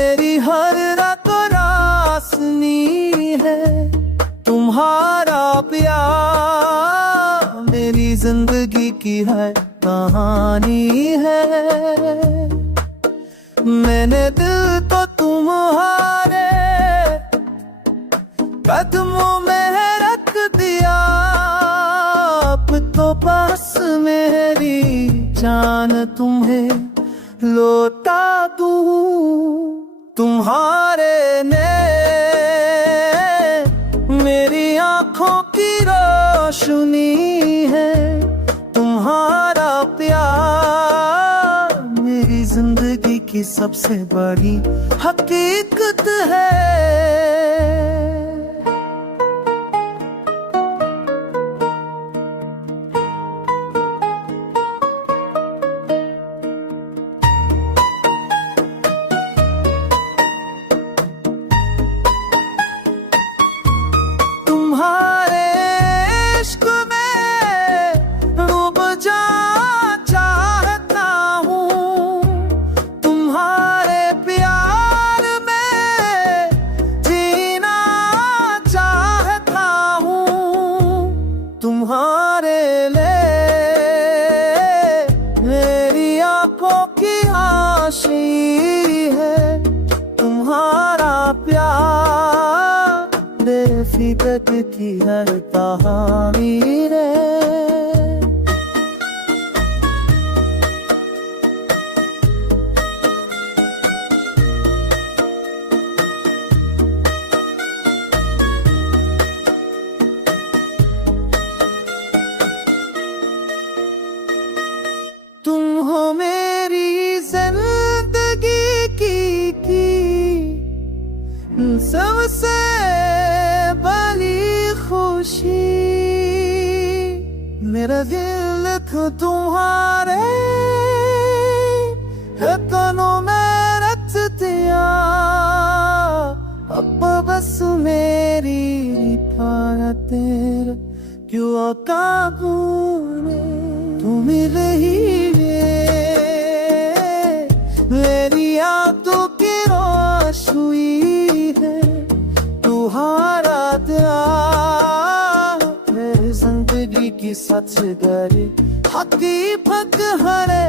मेरी हर रात रोशनी है तुम्हारा प्यार, मेरी जिंदगी की है कहानी है। मैंने दिल तो तुम्हारे कदमों में रख दिया, अब तो बस मेरी जान तुम्हें लौटा दूं। तुम्हारे ने मेरी आंखों की रोशनी है तुम्हारा प्यार, मेरी जिंदगी की सबसे बड़ी हकीकत है। तुम्हारे इश्क में डूब जाना चाहता हूँ, तुम्हारे प्यार में जीना चाहता हूँ। तुम्हारे लिए मेरी आंखों की आशी है तुम्हारा प्यार, बेफिक्र की हर कहानी रे। तुम हो मेरी जिंदगी की सबसे बड़ी खुशी, मेरा दिल तो तुम्हारे हाथों में रच दिया, अब बस मेरी तेरा क्यों काबू में तुम रही मेरी यादों की रोशनी है तुम्हारा प्यार, मेरी जिंदगी की सच गरी हकीकत है।